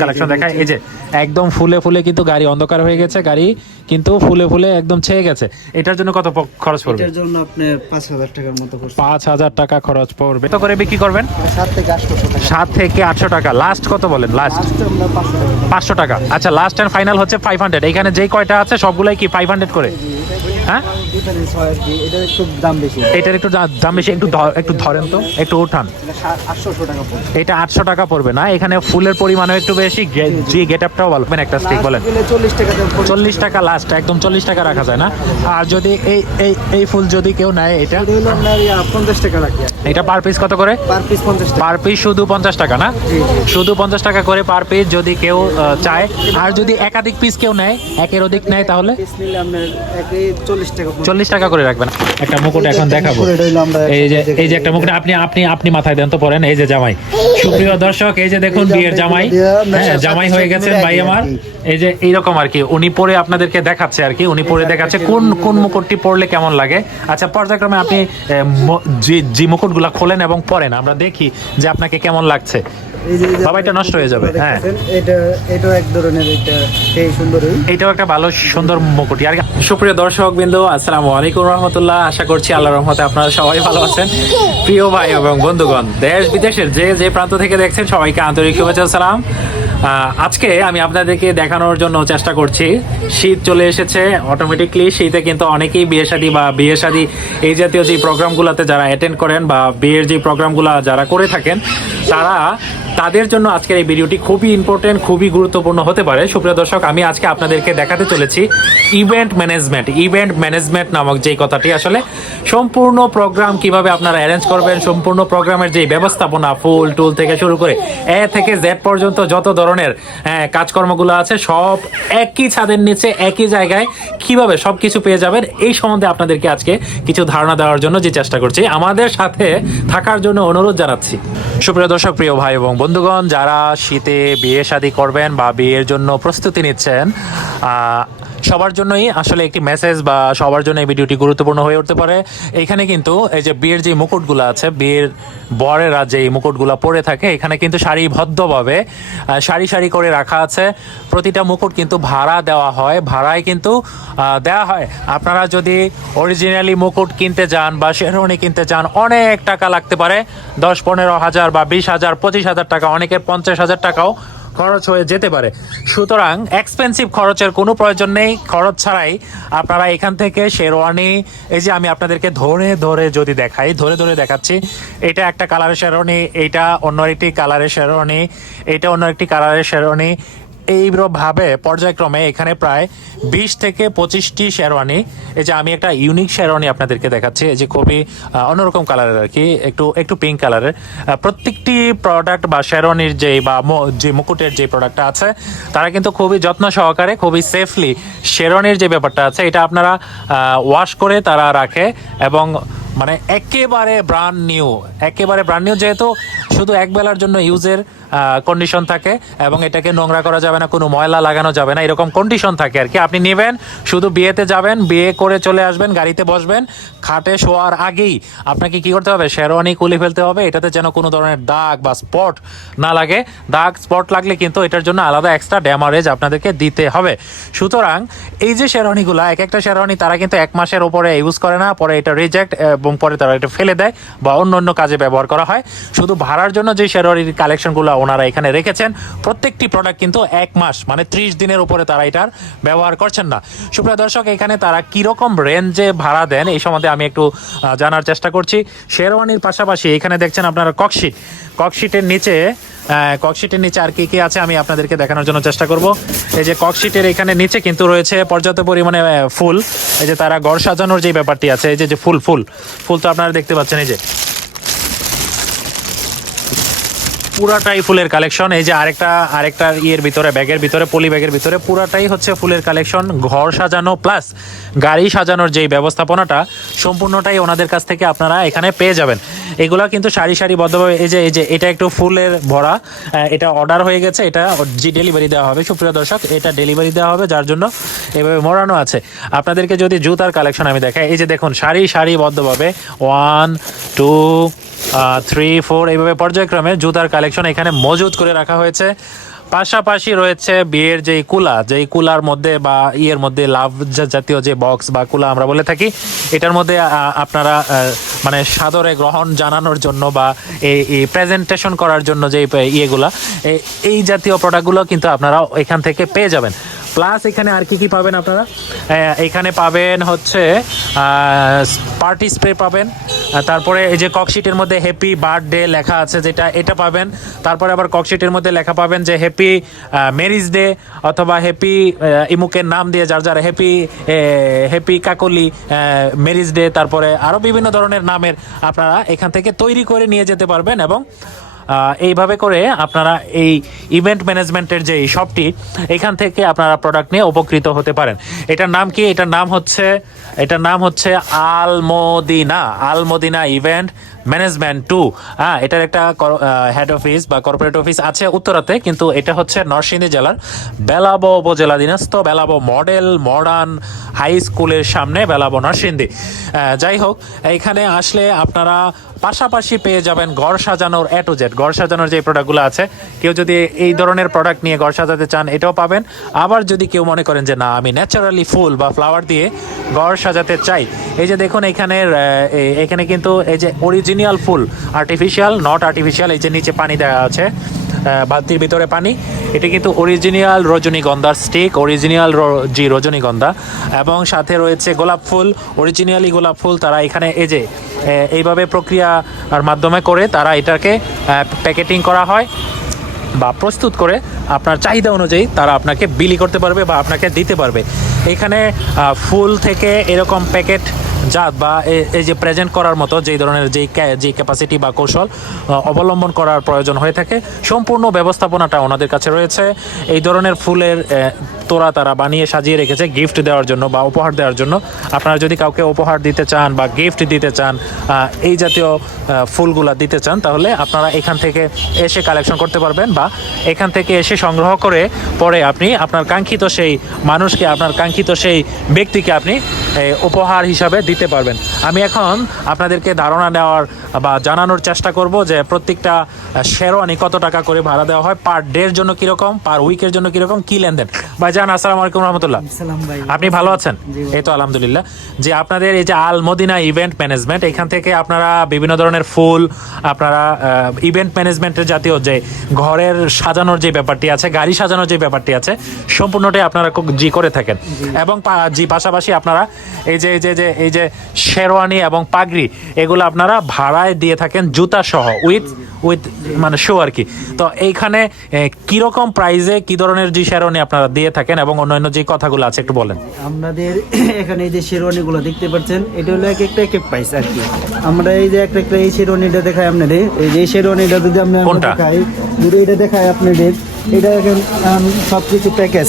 Collection দেখায়। এই যে একদম ফুলে ফুলে কিন্তু গাড়ি অন্ধকার হয়ে গেছে, গাড়ি কিন্তু ফুলে ফুলে একদম ছেয়ে গেছে। এটার জন্য কত খরচ পড়বে? এটার জন্য আপনি 5,000 টাকার মতো খরচ। 5,000 টাকা খরচ পড়বে। তো করে বিক্রি করবেন? 7 থেকে 800 টাকা। 7 থেকে 800 টাকা। লাস্ট কত বলেন? লাস্ট আমরা 500 টাকা। আচ্ছা, লাস্ট এন্ড ফাইনাল হচ্ছে 500। এখানে যেই কয়টা আছে সবগুলাই কি 500 করে? হ্যাঁ, ডিফারেন্স হয় আর কি, এটার একটু দাম বেশি। এটার একটু দাম বেশি। একটু ধরেন তো, একটু উঠান। 800 টাকা পড়বে। এটা 800 টাকা পড়বে না? এখানে ফুলের পরিমাণও একটু বেশি, জি গেটআপটাও ভালো। একটা স্টিক বলেন 40 টাকা দাম। 40 টাকা লাস্ট, একদম 40 টাকা রাখা যায় না? আর যদি এই এই এই ফুল যদি কেউ নেয়, এটা হলো আপনার 50 টাকা রাখি। এটা পার পিস কত করে? পার পিস 50 টাকা। পার পিস শুধু 50 টাকা না? শুধু 50 টাকা করে পার পিস যদি কেউ চায়। আর যদি একাধিক পিস কেউ নেয়, একের অধিক নেয়, তাহলে পিস নিলে আপনার একে 40 টাকা। 40 টাকা করে রাখবেন। একটা মুকুট এখন দেখাবো। এই যে একটা মুকুট, আপনি মাথায় দেন তো পরেন। এই যে জামাই, সুপ্রিয় দর্শক, এই যে দেখুন বিয়ের জামাই। হ্যাঁ, জামাই হয়ে গেছেন ভাই আমার। এই যে এইরকম আর কি উনি পরে আপনাদেরকে দেখাচ্ছে আর কি, উনি পরে দেখাচ্ছে কোন কোন মুকুটটি পরলে কেমন লাগে। আচ্ছা, পর্যায়ক্রমে আপনি যে মুকুটগুলা খোলেন এবং পরেন, আমরা দেখি যে আপনাকে কেমন লাগছে। বাবা, এটা নষ্ট হয়ে যাবে। হ্যাঁ, এটা এক ধরনের, এটা সেই সুন্দরই। এটাও একটা ভালো সুন্দর মুকুট। আর সুপ্রিয় দর্শক বিন্দু, আসসালামু আলাইকুম রহমতুল্লাহ। আশা করছি আল্লাহর রহমতে আপনারা সবাই ভালো আছেন। প্রিয় ভাই এবং বন্ধুগণ, দেশ বিদেশের যে প্রান্ত থেকে দেখছেন, সবাইকে আন্তরিক শুভেচ্ছা সালাম। আজকে আমি আপনাদেরকে দেখানোর জন্য চেষ্টা করছি, শীত চলে এসেছে। অটোমেটিকলি শীতে কিন্তু অনেকেই বিয়ে শাদী এই জাতীয় যে প্রোগ্রামগুলোতে যারা অ্যাটেন্ড করেন বা বিয়ের যে প্রোগ্রামগুলো যারা করে থাকেন, তাদের জন্য আজকের এই ভিডিওটি খুবই ইম্পর্টেন্ট, খুবই গুরুত্বপূর্ণ হতে পারে। সুপ্রিয় দর্শক, আমি আজকে আপনাদেরকে দেখাতে চলেছি ইভেন্ট ম্যানেজমেন্ট নামক যেই কথাটি, আসলে সম্পূর্ণ প্রোগ্রাম কিভাবে আপনারা অ্যারেঞ্জ করবেন, সম্পূর্ণ প্রোগ্রামের যে ব্যবস্থাপনা, ফুল টুল থেকে শুরু করে এ থেকে জেড পর্যন্ত যত ধরনের কাজকর্মগুলো আছে, সব একই ছাদের নিচে একই জায়গায় কিভাবে সবকিছু পেয়ে যাবেন, এই সম্বন্ধে আপনাদেরকে আজকে কিছু ধারণা দেওয়ার জন্য যে চেষ্টা করছি। আমাদের সাথে থাকার জন্য অনুরোধ জানাচ্ছি। সুপ্রিয় দর্শক, প্রিয় ভাই এবং বন্ধুগণ, যারা শীতে বিয়ে শাদী করবেন বা বিয়ের জন্য প্রস্তুতি নিচ্ছেন, সবার জন্যই আসলে একটি মেসেজ বা সবার জন্য এই ভিডিওটি গুরুত্বপূর্ণ হয়ে উঠতে পারে। এখানে কিন্তু এই যে বিয়ের যে মুকুটগুলো আছে, বিয়ের বরেরা যে মুকুটগুলো পরে থাকে, এখানে কিন্তু সারিবদ্ধভাবে সারি করে রাখা আছে। প্রতিটা মুকুট কিন্তু ভাড়া দেওয়া হয়, ভাড়ায় কিন্তু দেওয়া হয়। আপনারা যদি অরিজিনালি মুকুট কিনতে যান বা শেরওয়ানি কিনতে যান, অনেক টাকা লাগতে পারে। 10-15 হাজার বা 20,000 25,000 টাকা, অনেকের 50,000 টাকাও খরচ হয়ে যেতে পারে। সুতরাং এক্সপেন্সিভ খরচের কোনো প্রয়োজন নেই। খরচ ছাড়াই আপনারা এখান থেকে শেরওয়ানি, এই যে আমি আপনাদেরকে ধরে ধরে যদি দেখাই, ধরে দেখাচ্ছি, এটা একটা কালারের শেরওয়ানি, এইটা অন্য একটি কালারের শেরওয়ানি, এইটা অন্য একটি কালারের শেরওয়ানি, এইভাবে পর্যায়ক্রমে এখানে প্রায় 20 থেকে 25টি শেরওয়ানি। এই যে আমি একটা ইউনিক শেরওয়ানি আপনাদেরকে দেখাচ্ছি, এই যে খুবই অন্যরকম কালারের আর কি, একটু পিঙ্ক কালারের। প্রত্যেকটি প্রোডাক্ট বা শেরওয়ানির যে মুকুটের যে প্রোডাক্টটা আছে, তারা কিন্তু খুবই যত্ন সহকারে, খুবই সেফলি শেরওয়ানির যে ব্যাপারটা আছে, এটা আপনারা ওয়াশ করে তারা রাখে এবং মানে একেবারে ব্র্যান্ড নিউ, যেহেতু শুধু এক বেলার জন্য ইউজের কন্ডিশন থাকে এবং এটাকে নোংরা করা যাবে না, কোনো ময়লা লাগানো যাবে না, এরকম কন্ডিশন থাকে আর কি। আপনি নেবেন, শুধু বিয়েতে যাবেন, বিয়ে করে চলে আসবেন, গাড়িতে বসবেন, খাটে শোয়ার আগেই আপনাকে কি করতে হবে, শেরওয়ানি খুলে ফেলতে হবে, এটাতে যেন কোনো ধরনের দাগ বা স্পট না লাগে। দাগ স্পট লাগলে কিন্তু এটার জন্য আলাদা এক্সট্রা ড্যামারেজ আপনাদেরকে দিতে হবে। সুতরাং এই যে শেরওয়ানিগুলো, এক একটা শেরওয়ানি তারা কিন্তু 1 মাসের ওপরে ইউজ করে না, পরে এটা রিজেক্ট এবং পরে তারা এটা ফেলে দেয় বা অন্য কাজে ব্যবহার করা হয়। শুধু ভাড়ার জন্য যে শেরওয়ানির কালেকশনগুলো ওনারা এখানে রেখেছেন, প্রত্যেকটি প্রোডাক্ট কিন্তু 1 মাস মানে 30 দিনের উপরে তারা এটার ব্যবহার করছেন না। সুপ্রিয় দর্শক, এখানে তারা কিরকম রেঞ্জে ভাড়া দেন এই সম্বন্ধে আমি একটু জানার চেষ্টা করছি। শেরওয়ানির পাশাপাশি এখানে দেখছেন আপনারা ককশিটের নিচে আর কি আছে আমি আপনাদেরকে দেখানোর জন্য চেষ্টা করব। এই যে ককশিটের এখানে নিচে কিন্তু রয়েছে পর্যাপ্ত পরিমাণে ফুল। এই যে তারা ঘর সাজানোর যে ব্যাপারটি আছে, এই যে ফুল তো আপনারা দেখতে পাচ্ছেন, এই যে পুরাটাই ফুলের কালেকশন। এই যে আরেকটা ব্যাগের ভিতরে পলি ব্যাগের ভিতরে পুরাটাই হচ্ছে ফুলের কালেকশন। ঘর সাজানো প্লাস গাড়ি সাজানোর যেই ব্যবস্থাপনাটা, সম্পূর্ণটাই ওনাদের কাছ থেকে আপনারা এখানে পেয়ে যাবেন। এগুলা কিন্তু সারিবদ্ধভাবে, এই যে এটা একটু ফুলের ভরা, এটা অর্ডার হয়ে গেছে, এটা ডেলিভারি দেওয়া হবে। সুপ্রিয় দর্শক, এটা ডেলিভারি দেওয়া হবে, যার জন্য এভাবে মোড়ানো আছে। আপনাদেরকে যদি জুতার কালেকশন আমি দেখাই, এই যে দেখুন সারিবদ্ধভাবে 1 2 3 4 এইভাবে পর্যায়ক্রমে জুতার কালেকশন এখানে মজুত করে রাখা হয়েছে। পাশাপাশি রয়েছে বিয়ের যেই কুলা, যেই কুলার মধ্যে বা ইয়ের মধ্যে লাভ জাতীয় যে বক্স বা কুলা আমরা বলে থাকি, এটার মধ্যে আপনারা মানে সাদরে গ্রহণ জানানোর জন্য বা এই প্রেজেন্টেশন করার জন্য যে ইয়েগুলা, এই জাতীয় প্রোডাক্টগুলো কিন্তু আপনারা এখান থেকে পেয়ে যাবেন। প্লাস এখানে আর কি কি পাবেন আপনারা, এখানে পাবেন হচ্ছে পার্টি স্প্রে পাবেন, তারপরে এই যে ককশিটের মধ্যে হ্যাপি বার্থডে লেখা আছে যেটা, এটা পাবেন। তারপরে আবার ককশিটের মধ্যে লেখা পাবেন যে হ্যাপি ম্যারিজ ডে অথবা হ্যাপি ইমুকের নাম দিয়ে যার যার হ্যাপি কাকলি ম্যারিজ ডে, তারপরে আরও বিভিন্ন ধরনের নামের আপনারা এখান থেকে তৈরি করে নিয়ে যেতে পারবেন। এবং এইভাবে করে আপনারা এই ইভেন্ট ম্যানেজমেন্টের যে শপটি, এখান থেকে আপনারা প্রোডাক্ট নিয়ে উপকৃত হতে পারেন। এটার নাম কি? এটার নাম হচ্ছে আলমদিনা ইভেন্ট ম্যানেজমেন্ট 2। এটার একটা হেড অফিস বা কর্পোরেট অফিস আছে উত্তরাতে, কিন্তু এটা হচ্ছে নরসিংদী জেলার বেলাবো উপজেলাধীনস্থ বেলাবো মডার্ন হাই স্কুলের সামনে, বেলাবো নরসিংদী। যাই হোক, এইখানে আসলে আপনারা পাশাপাশি পেয়ে যাবেন ঘর সাজানোর A to Z, ঘর সাজানোর যে প্রোডাক্টগুলো আছে। কেউ যদি এই ধরনের প্রোডাক্ট নিয়ে ঘর সাজাতে চান, এটাও পাবেন। আবার যদি কেউ মনে করেন যে না, আমি ন্যাচারালি ফুল বা ফ্লাওয়ার দিয়ে ঘর সাজাতে চাই, এই যে দেখুন এখানে কিন্তু এই যে original full, artificial not artificial, এই যে নিচে পানি দেওয়া আছে, বালতির ভিতরে পানি, এটা কিন্তু অরিজিনাল রজনীগন্ধার স্টিক, অরিজিনাল রজনীগন্ধা, এবং সাথে রয়েছে গোলাপ ফুল, অরিজিনালি গোলাপ ফুল। তারা এখানে এই যে এইভাবে প্রক্রিয়ার মাধ্যমে করে তারা এটাকে প্যাকেটিং করা হয় বা প্রস্তুত করে আপনার চাহিদা অনুযায়ী তারা আপনাকে বিলি করতে পারবে বা আপনাকে দিতে পারবে। এখানে ফুল থেকে এরকম প্যাকেট জাত বা এই যে প্রেজেন্ট করার মতো যেই ধরনের যেই ক্যাপাসিটি বা কৌশল অবলম্বন করার প্রয়োজন হয়ে থাকে, সম্পূর্ণ ব্যবস্থাপনাটা ওনাদের কাছে রয়েছে। এই ধরনের ফুলের তোড়া তারা বানিয়ে সাজিয়ে রেখেছে গিফট দেওয়ার জন্য বা উপহার দেওয়ার জন্য। আপনারা যদি কাউকে উপহার দিতে চান বা গিফট দিতে চান, এই জাতীয় ফুলগুলা দিতে চান, তাহলে আপনারা এখান থেকে এসে কালেকশন করতে পারবেন বা এখান থেকে এসে সংগ্রহ করে পরে আপনি আপনার কাঙ্ক্ষিত সেই মানুষকে, আপনার কাঙ্ক্ষিত সেই ব্যক্তিকে আপনি উপহার হিসাবে দিতে পারবেন। আমি এখন আপনাদেরকে ধারণা দেওয়ার বা জানানোর চেষ্টা করব যে প্রত্যেকটা শেরওয়ানি কত টাকা করে ভাড়া দেওয়া হয়, পার ডের জন্য কীরকম, পার উইকের জন্য কীরকম, কী লেনদেন। ভাইজান আসসালামু আলাইকুম রহমতুল্লাহ, আপনি ভালো আছেন? এই তো আলহামদুলিল্লাহ। যে আপনাদের এই যে আলমদিনা ইভেন্ট ম্যানেজমেন্ট, এখান থেকে আপনারা বিভিন্ন ধরনের ফুল, আপনারা ইভেন্ট ম্যানেজমেন্টের জাতীয় যে ঘরের সাজানোর যে ব্যাপারটি আছে, গাড়ি সাজানোর যে ব্যাপারটি আছে, সম্পূর্ণটাই আপনারা করে থাকেন। এবং পাশাপাশি আপনারা এই যে শেরওয়ানি এবং পাগড়ি, এগুলো আপনারা ভাড়ায় দিয়ে থাকেন জুতা সহ, উইথ মানে শো আর কি। তো এইখানে কিরকম প্রাইসে কি ধরনের যে শেরওয়ানি আপনারা দিয়ে থাকেন এবং অন্যান্য যে কথাগুলো আছে একটু বলেন। আমাদের এখানে এই যে শেরওয়ানি গুলো দেখতে পাচ্ছেন, এটা হলো এক একটা প্রাইস আর কি। আমরা এই যে একটা এই শেরওয়ানিটা দেখাই আপনাদের, এই যে শেরওয়ানিটা যদি আমরা দেখাই, যদি এটা দেখাই আপনাদের, এটা এখন সবকিছু প্যাকেজ,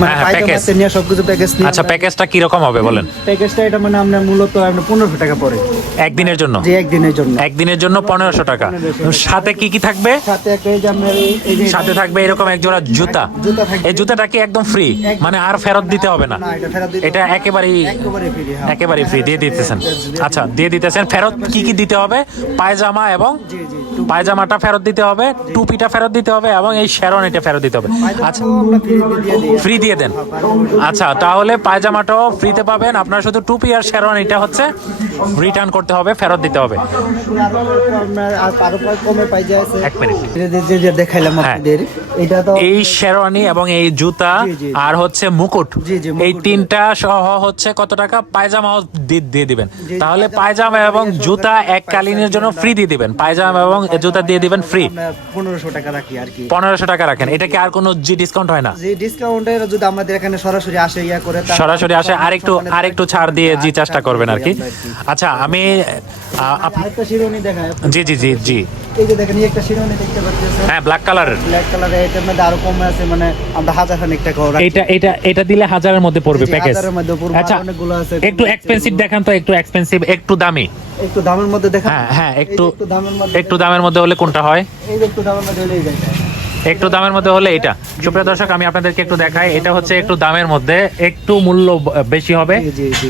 মানে পায়জামাতে নিয়ে সবকিছু প্যাকেজ নিয়ে। আচ্ছা, প্যাকেজটা কি রকম হবে বলেন? প্যাকেজটা এটা মানে আমরা মূলত 1500 টাকা পড়ে একদিনের জন্য। যে একদিনের জন্য 1500 টাকা। সাথে কি কি থাকবে? সাথে একটা এই যে আমরা এই যে সাথে থাকবে এরকম এক জোড়া জুতা। থাকবে। এই জুতাটা কি একদম ফ্রি, মানে আর ফেরত দিতে হবে না? এটা একেবারেই ফ্রি দিয়ে দিতেছেন। আচ্ছা, দিয়ে দিতেছেন। ফেরত কি কি দিতে হবে? পায়জামা এবং পায়জামাটা ফেরত দিতে হবে, টুপিটা ফেরত দিতে হবে এবং এই শেরওয়ানিটা ফেরত দিতে হবে। আচ্ছা, ফ্রি দিয়ে দেন। আচ্ছা, তাহলে পায়জামাটাও ফ্রিতে পাবেন, আপনার শুধু টুপি আর শেরওয়ানিটা হচ্ছে রিটার্ন করতে হবে, ফেরত দিতে হবে। এক মিনিট, দেখাইলাম আপনাদের, এটা তো এই শেরওয়ানি এবং এই জুতা আর হচ্ছে মুকুট, এই তিনটা সহ হচ্ছে কত টাকা? পায়জামাও দিয়ে দিবেন। তাহলে পায়জামা এবং জুতা এককালীনের জন্য ফ্রি দিয়ে দিবেন, পায়জামা এবং জুতা দিয়ে দিবেন ফ্রি। 1500 টাকা রাখি আর কি। 1500 টাকা রাখেন। এটা কি আর কোনো ডিসকাউন্ট হয় না? যে ডিসকাউন্টের যদি আমাদের এখানে সরাসরি আসে করে, সরাসরি আসে আরেকটু ছাড় দিয়ে চেষ্টা করবেন আর কি। আচ্ছা, আমি আরেকটা শিরোনি দেখাই। জি এই যে দেখেন, একটা শিরোনি দেখতে পাচ্ছেন, হ্যাঁ, ব্ল্যাক কালারের। এটার মধ্যে আরো কম আছে, মানে আমরা 1000 খানিক টাকা এটা দিলে 1000-এর মধ্যে পড়বে প্যাকেজ। 1000-এর মধ্যে পড়বে। আচ্ছা, অনেকগুলো আছে। একটু এক্সপেন্সিভ দেখান তো, একটু এক্সপেন্সিভ, একটু দামি, একটু দামের মধ্যে দেখান। হ্যাঁ, একটু দামের মধ্যে হলে কোনটা হয়? এই যে একটু দামের মধ্যে হলে এই একটু দামের মধ্যে হলে এটা। সুপ্রিয় দর্শক আমি আপনাদেরকে একটু দেখাই, এটা হচ্ছে একটু দামের মধ্যে, একটু মূল্য বেশি হবে। জি, জি, জি।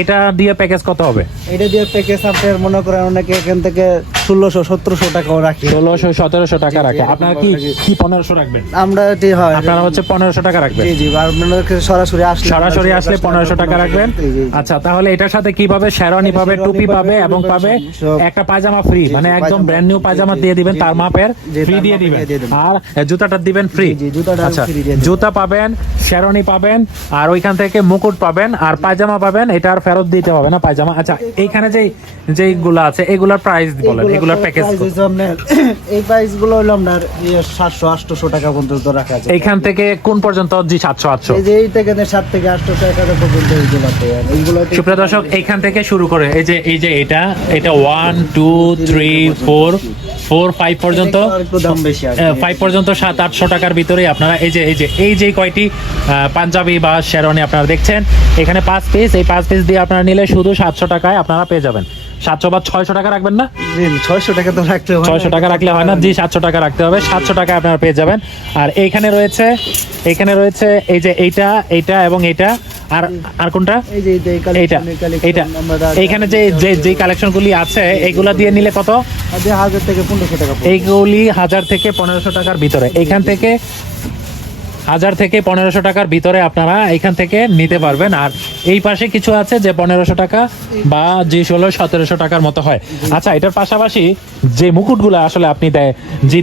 এটা দিয়ে প্যাকেজ কত হবে? এটা দিয়ে প্যাকেজ আপনার মনে করেন অনেকে এখান থেকে 1600-1700 টাকাও রাখি। 1600-1700 টাকা জি, রাখে। জি, আপনারা এরকম কি 1500 রাখবেন? আমরা এটি হয় আপনারা হচ্ছে 1500 টাকা রাখবেন। জি জি আর আপনাদের সরাসরি আসলে সরাসরি আসলে 1500 টাকা রাখবেন। জি, জি। আচ্ছা, তাহলে এটার সাথে কি পাবে? শেরওয়ানি পাবে, শেরওয়ানি টুপি পাবে, পাবে এবং টুপি পাবে সব। একটা পায়জামা ফ্রি, জি, জি, মানে একদম পায়জামা, ব্র্যান্ড নিউ জি, পায়জামা জি, দিয়ে দিবেন, জি, তার জি, মাপের জি, ফ্রি তার দিয়ে মাপের দিবেন, দিয়ে দিবেন। আর জুতাটা দিবেন ফ্রি। জি, জি, জুতাটা আচ্ছা, free দিয়ে দিবেন। জুতা পাবেন, শেরওয়ানি পাবেন, আর ওইখান থেকে মুকুট পাবেন, আর পায়জামা পাবেন। এটা আর ফেরত দিতে হবে না পায়জামা। আচ্ছা, এইখানে যেইগুলো আছে এগুলার প্রাইস বলেন, এগুলোর প্যাকেজ এই প্রাইস গুলো হলো আপনার 700-800 টাকা পর্যন্ত রাখা যায়। এইখান থেকে কোন পর্যন্ত? জি 700-800। এই যে এই থেকে 7 থেকে 800 টাকা পর্যন্ত এইগুলো এইগুলো সুপ্রিয় দর্শক এইখান থেকে শুরু করে এই যে এটা 1 2 3 4 5 পর্যন্ত, একটু দাম বেশি আছে 5 পর্যন্ত 700-800 টাকার ভিতরে আপনারা এই যে কয়টি পাঞ্জাবি বা শেরওয়ানি আপনারা দেখছেন, এখানে 5 পিস, এই 5 পিস দিয়ে আপনারা নিলে শুধু 700 টাকায় আপনারা পেয়ে যাবেন। 700 বা 600 টাকা রাখবেন না? 600 টাকা তো রাখতে হবে 600 টাকা রাখলে হয় না জি, 700 টাকা রাখতে হবে। 700 টাকায় আপনারা পেয়ে যাবেন। আর এখানে রয়েছে এই যে এইটা এবং এইটা, আর কোনটা? এই যে এইটা এইখানে যে কালেকশনগুলি আছে এগুলা দিয়ে নিলে কত? 1000 থেকে 1500 টাকা পড়বে। এইগুলি 1000 থেকে 1500 টাকার ভিতরে, এইখান থেকে 1000 থেকে 1500 টাকার ভিতরে আপনারা এখান থেকে নিতে পারবেন। আর এই পাশে কিছু আছে যে 1500 টাকা বা যে 1600-1700 টাকার মতো হয়। আচ্ছা, এটার পাশাপাশি যে মুকুটগুলো আসলে আপনি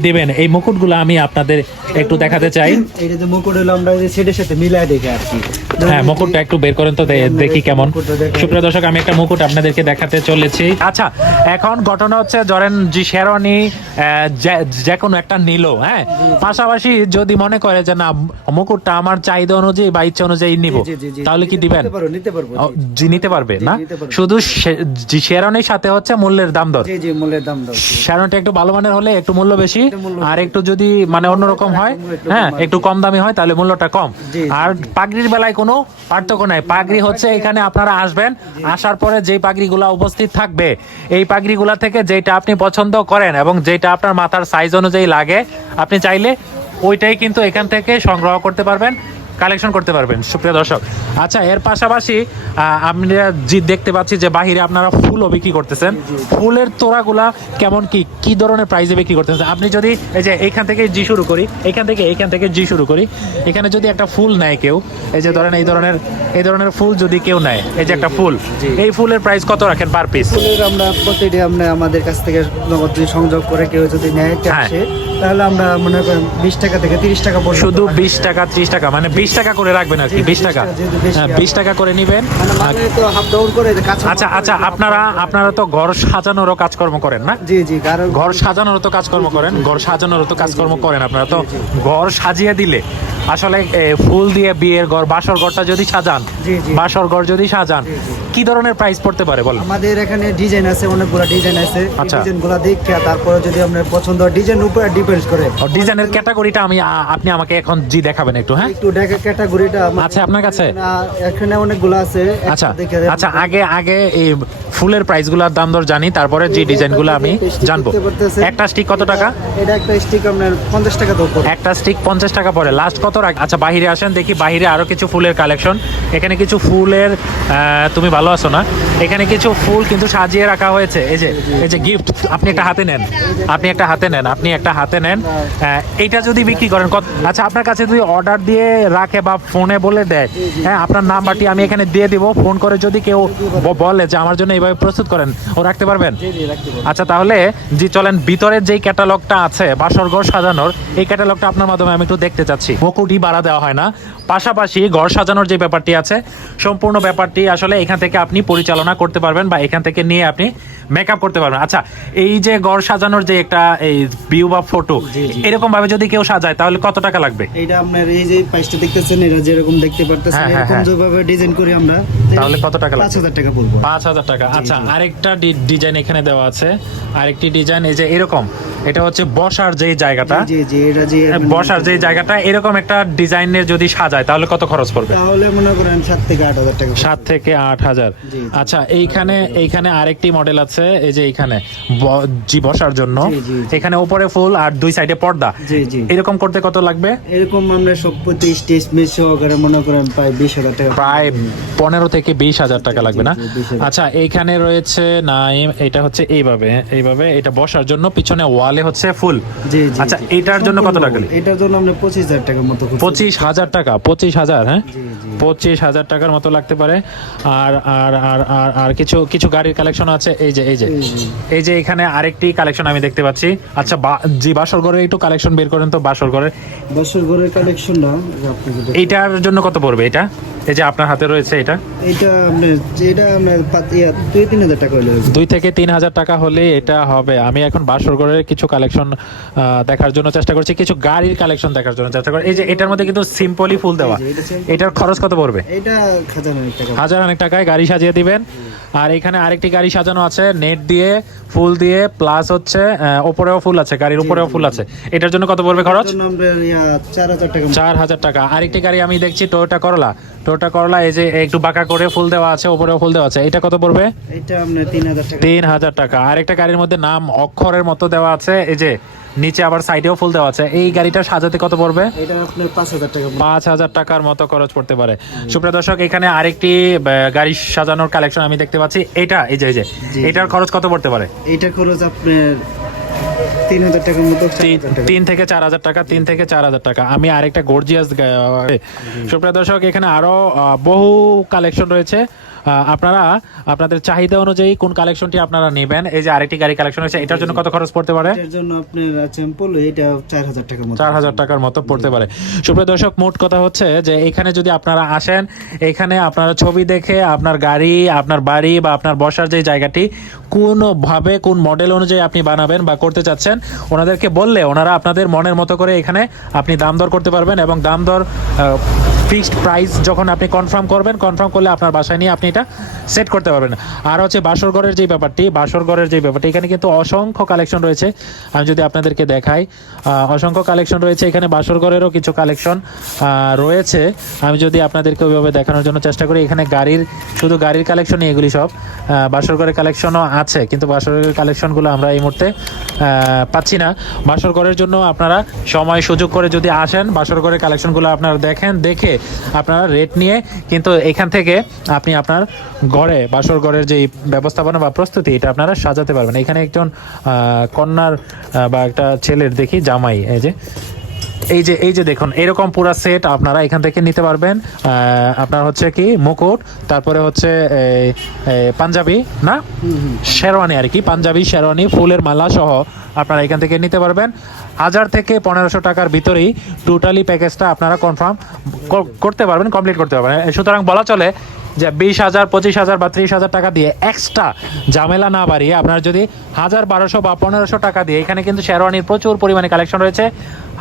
দিবেন, এই মুকুটগুলো আমি আপনাদের একটু দেখাতে চাই। এটা যে মুকুট হলো আমরা এই যে সেটের সাথে মিলায় দেখি আর কি। হ্যাঁ, মুকুটটা একটু বের করেন তো দেখি কেমন। সুপ্রিয় দর্শক আমি একটা মুকুট আপনাদেরকে দেখাতে চলেছি। আচ্ছা, এখন ঘটনা হচ্ছে ধরেন যে শেরওয়ানি যে কোনো একটা নিল, হ্যাঁ, পাশাপাশি যদি মনে করে যে না মুকুটটা আমার চাহিদা অনুযায়ী বা ইচ্ছা অনুযায়ী নিব, তাহলে কি দিবেন? নিতে পারবো ও, জি নিতে পারবে জি, না? নিতে পারবে। শুধু শেরওয়ানির সাথে হচ্ছে মূল্যের দাম দর। জি জি মূল্যের দাম দাও। শেরওয়ানিটা একটু ভালো মানের হলে একটু মূল্য বেশি, মূল্য আর একটু যদি মানে অন্যরকম হয়, হ্যাঁ, একটু কম দামি হয় তাহলে মূল্যটা কম। জি, আর পাগড়ির বেলায় কোনো পার্থক্য নাই। পাগড়ি হচ্ছে এখানে আপনারা আসবেন, আসার পরে যেই পাগড়িগুলা উপস্থিত থাকবে, এই পাগড়িগুলা থেকে যেটা আপনি পছন্দ করেন এবং যেটা আপনার মাথার সাইজ অনুযায়ী লাগে, আপনি চাইলে ওইটাই কিন্তু এখান থেকে সংগ্রহ করতে পারবেন, কালেকশন করতে পারবেন। সুপ্রিয় দর্শক, আচ্ছা, এর পাশাপাশি আমরা দেখতে পাচ্ছি যে বাহিরে আপনারা ফুলও বিক্রি করতেছেন। ফুলের তোড়াগুলা কেমন কি ধরনের প্রাইসে বিক্রি করতেছেন? আপনি যদি এই যে এইখান থেকে জি শুরু করি, এইখান থেকে জি শুরু করি, এখানে যদি একটা ফুল নেয় কেউ, এই যে ধরেন এই ধরনের ফুল যদি কেউ নেয়, এই যে একটা ফুল, এই ফুলের প্রাইস কত রাখেন পার পিস? ফুলের আমরা প্রতিটি আমরা আমাদের কাছ থেকে নগদ যদি সংযোগ করে কেউ যদি নেয় ক্যাশে, তাহলে আমরা মনে করেন 20 টাকা থেকে 30 টাকা পর্যন্ত। শুধু 20 টাকা 30 টাকা, মানে 20 টাকা করে রাখবেন আর কি। 20 টাকা, হ্যাঁ, 20 টাকা করে নিবেন। মানে তো হাফ ডাউন করে আচ্ছা, আপনারা তো ঘর সাজানোরও কাজকর্ম করেন না? জি জি কারণ ঘর সাজানোরও তো কাজকর্ম করেন, আপনারা তো ঘর সাজিয়ে দিলে আসলে ফুল দিয়ে বিয়ের ঘর, বাসর ঘরটা যদি সাজান, জি, জি। বাসর ঘর যদি সাজান, কি ধরনের প্রাইস পড়তে পারে বলেন? আমাদের এখানে ডিজাইন আছে, অনেকগুলো ডিজাইন আছে। আচ্ছা। ডিজাইনগুলো দেখে তারপরে যদি আপনার পছন্দ ডিজাইন উপরে ডিপেন্ড করে। ডিজাইনের ক্যাটাগরিটা আপনি আমাকে এখন জি দেখাবেন একটু, হ্যাঁ? একটু দেখা ক্যাটাগরিটা আচ্ছা, আপনার কাছে এখানে অনেকগুলো আছে। আচ্ছা, আগে এই ফুলের প্রাইসগুলোর দাম দর জানি, তারপরে যে ডিজাইনগুলো আমি জানবো। একটা স্টিক কত টাকা? এটা একটা স্টিক আপনার 50 টাকা দাম পড়ে। একটা স্টিক 50 টাকা পড়ে। লাস্ট কত রাখ? আচ্ছা, বাহিরে আসেন, দেখি বাহিরে আরো কিছু ফুলের কালেকশন। এখানে কিছু ফুলের তুমি ভালো আছো না? এখানে কিছু ফুল কিন্তু সাজিয়ে রাখা হয়েছে। এই যে গিফট, আপনি একটা হাতে নেন। এইটা যদি বিক্রি করেন আচ্ছা, আপনার কাছে যদি অর্ডার দিয়ে রাখে বা ফোনে বলে দেয়, হ্যাঁ, আপনার নাম্বারটি আমি এখানে দিয়ে দিব, ফোন করে যদি কেউ বলে যে আমার জন্য এইভাবে প্রস্তুত করেন, ও রাখতে পারবেন? আচ্ছা, তাহলে জি চলেন, ভিতরের যেই ক্যাটালগটা আছে বাসর ঘর সাজানোর, এই ক্যাটালগটা আপনার মাধ্যমে আমি একটু দেখতে চাচ্ছি। মুকুটই ভাড়া দেওয়া হয় না, পাশাপাশি ঘর সাজানোর যে ব্যাপারটি আছে, সম্পূর্ণ ব্যাপারটি আসলে এখান থেকে আপনি পরিচালনা করতে পারবেন বা এখান থেকে নিয়ে আপনি মেকআপ করতে পারবেন। আচ্ছা, এই যে ঘর সাজানোর যে একটা এই ভিউ বা ফটো, এরকম ভাবে যদি কেউ সাজায় তাহলে কত টাকা লাগবে? এটা আপনার এই যে প্রাইসটা দেখতেছেন, এটা যেরকম দেখতে পারতেছেন, এরকম যেভাবে ডিজাইন করি আমরা, তাহলে কত টাকা লাগবে? 5000 টাকা পড়বে। 5000 টাকা। আচ্ছা, আরেকটা ডিজাইন এখানে দেওয়া আছে, আরেকটি ডিজাইন এই যে এরকম, এটা হচ্ছে বসার যে জায়গাটা, জি জি এটা যে বসার যে জায়গাটা, এরকম একটা একটা ডিজাইনের যদি সাজায় তাহলে কত খরচ পড়বে? তাহলে মনে করেন 7 থেকে 8 হাজার টাকা। 7 থেকে 8 হাজার। জি, জি। আচ্ছা, এইখানে আরেকটি মডেল আছে, এই যে এইখানে বসার জন্য জি, জি, জি। এখানে উপরে ফুল আর 2 সাইডে পর্দা, জি, জি। এরকম করতে কত লাগবে? এরকম আমরা সব প্রতি স্টেজ মেস সহকারে মনে করেন প্রায় 20,000 টাকা। প্রায় 15 থেকে 20 হাজার টাকা লাগবে না? জি, 20,000। আচ্ছা, এইখানে রয়েছে নাইম, এটা হচ্ছে এইভাবে এটা বসার জন্য, পিছনে ওয়ালে হচ্ছে ফুল। জি, জি, আচ্ছা, জি। এটার জন্য কত টাকা? এটার জন্য আমরা 25,000 টাকা মতো খরচ। 25,000 টাকা? 25,000, হ্যাঁ, জি, জি। 25,000 টাকার মতো লাগতে পারে। আর আর আর আর আর কিছু কিছু গাড়ির কালেকশন আছে, এই যে এখানে আরেকটি কালেকশন আমি দেখতে পাচ্ছি। আচ্ছা, জি, বাসর ঘরের একটু কালেকশন বের করেন তো, বাসর ঘরের। বছর ঘরের কালেকশনটা আপনাকে এইটার জন্য কত পড়বে? এটা এই যে আপনার হাতে রয়েছে, এটা এটা আমরা 2-3 হাজার টাকা হলে হবে। 2 থেকে 3 হাজার টাকা হলে এটা হবে। আমি এখন বাসর ঘরের কিছু কালেকশন দেখার জন্য চেষ্টা করছি, কিছু গাড়ির কালেকশন দেখার জন্য চেষ্টা করছি। এই যে এটার মধ্যে কিন্তু সিম্পলি ফুল দেওয়া, এই যে এটা simple। এটার খরচ কত পড়বে? এটা 1,000 টাকা। 1,000 টাকায় গাড়ি সাজিয়ে দিবেন। আর এখানে আরেকটি গাড়ি সাজানো আছে নেট দিয়ে, ফুল দিয়ে, প্লাস হচ্ছে উপরেও ফুল আছে, গাড়ির উপরেও ফুল আছে। এটার জন্য কত পড়বে খরচ? এটার জন্য আমরা 4,000 টাকা। 4,000 টাকা। আরেকটি গাড়ি আমি দেখছি টয়োটা করলা, এই যে একটু বাঁকা করে ফুল দেওয়া আছে, উপরেও ফুল দেওয়া আছে, এটা কত পড়বে? এটা আমরা 3,000 টাকা। 3,000 টাকা। আরেকটা গাড়ির মধ্যে নাম অক্ষরের মতো দেওয়া আছে, এই যে নিচে আবার সাইডেও ফুল দেওয়া আছে, এই গাড়িটা সাজাতে কত পড়বে? এটা আপনার 5,000 টাকা। 5,000 টাকার মতো খরচ পড়তে পারে। সুপ্রিয় দর্শক, এখানে আরেকটি গাড়ি সাজানোর কালেকশন আমি দেখতে পাচ্ছি, এটা এই যে জি। এটার খরচ কত পড়তে পারে? এটা খরচ আপনার 3,000 টাকার মতো। 4,000 টাকা। 3 থেকে 4,000 টাকা, 3 থেকে 4,000 টাকা। আমি আরেকটা গর্জিয়াস, সুপ্রিয় দর্শক, এখানে আরো বহু কালেকশন রয়েছে। আপনারা আপনাদের চাহিদা অনুযায়ী কোন কালেকশনটি আপনারা নেবেন। এই যে আরেকটি গাড়ি কালেকশন হয়েছে, এটার জন্য কত খরচ পড়তে পারে? এটার জন্য আপনার স্যাম্পল এটা 4,000 টাকার মতো। 4,000 টাকার মতো পড়তে পারে। সুপ্রিয় দর্শক, মোট কথা হচ্ছে যে এখানে যদি আপনারা আসেন, এখানে আপনারা ছবি দেখে আপনার গাড়ি, আপনার বাড়ি বা আপনার বসার যে জায়গাটি কোনভাবে কোন মডেল অনুযায়ী আপনি বানাবেন বা করতে চাচ্ছেন, ওনাদেরকে বললে ওনারা আপনাদের মনের মতো করে এখানে আপনি দাম দর করতে পারবেন। এবং দাম দর ফিক্সড প্রাইস যখন আপনি কনফার্ম করলে আপনার বাসায় নিয়ে আপনি এটা সেট করতে পারবেন। আর হচ্ছে বাসর ঘরের যে ব্যাপারটি, এখানে কিন্তু অসংখ্য কালেকশন রয়েছে। আমি যদি আপনাদেরকে দেখাই, অসংখ্য কালেকশন রয়েছে এখানে। বাসর ঘরেরও কিছু কালেকশন রয়েছে। আমি যদি আপনাদেরকে ওইভাবে দেখানোর জন্য চেষ্টা করি, এখানে শুধু গাড়ির কালেকশনই এগুলি সব। বাসর ঘরের কালেকশনও আছে, কিন্তু বাসর ঘরের কালেকশনগুলো আমরা এই মুহূর্তে পাচ্ছি না। বাসর ঘরের জন্য আপনারা সময় সুযোগ করে যদি আসেন, বাসর ঘরের কালেকশনগুলো আপনারা দেখে আপনারা রেট নিয়ে কিন্তু এখান থেকে আপনি আপনার ঘরে বাসর ঘরের যে ব্যবস্থাপনা বা প্রস্তুতি, এটা আপনারা সাজাতে পারবেন। এখানে একজন কন্যার বা একটা ছেলের দেখি জামাই, এই যে দেখুন, এরকম পুরা সেট আপনারা এখান থেকে নিতে পারবেন। আপনার হচ্ছে কি মুকুট, তারপরে হচ্ছে পাঞ্জাবি না শেরওয়ানি, আর কি পাঞ্জাবি শেরওয়ানি, ফুলের মালা সহ আপনারা এখান থেকে নিতে পারবেন। 1,000 থেকে 1,500 টাকার ভিতরেই টোটালি প্যাকেজটা আপনারা কনফার্ম করতে পারবেন, কমপ্লিট করতে পারবেন। সুতরাং বলা চলে যে 20,000, 25,000 বা 30,000 টাকা দিয়ে এক্সট্রা ঝামেলা না বাড়িয়ে আপনার যদি 1,000, 1,200 বা 1,500 টাকা দিয়ে, এখানে কিন্তু শেরওয়ানির প্রচুর পরিমাণে কালেকশন রয়েছে,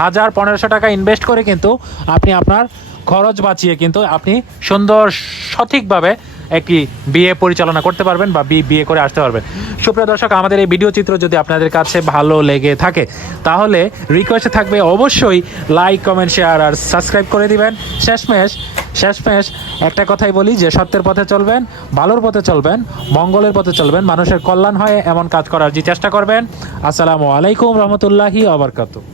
1,000, 1,500 টাকা ইনভেস্ট করে কিন্তু আপনি আপনার খরচ বাঁচিয়ে কিন্তু আপনি সুন্দর সঠিকভাবে একটি বিয়ে পরিচালনা করতে পারবেন বা বিয়ে করে আসতে পারবেন। সুপ্রিয় দর্শক, আমাদের এই ভিডিও চিত্র যদি আপনাদের কাছে ভালো লেগে থাকে, তাহলে রিকোয়েস্ট থাকবে অবশ্যই লাইক, কমেন্ট, শেয়ার আর সাবস্ক্রাইব করে দিবেন। শেষমেশ একটা কথাই বলি যে সত্যের পথে চলবেন, ভালোর পথে চলবেন, মঙ্গলের পথে চলবেন, মানুষের কল্যাণ হয় এমন কাজ করার যে চেষ্টা করবেন। আসসালামু আলাইকুম রহমতুল্লাহি ওয়া বারাকাতুহু।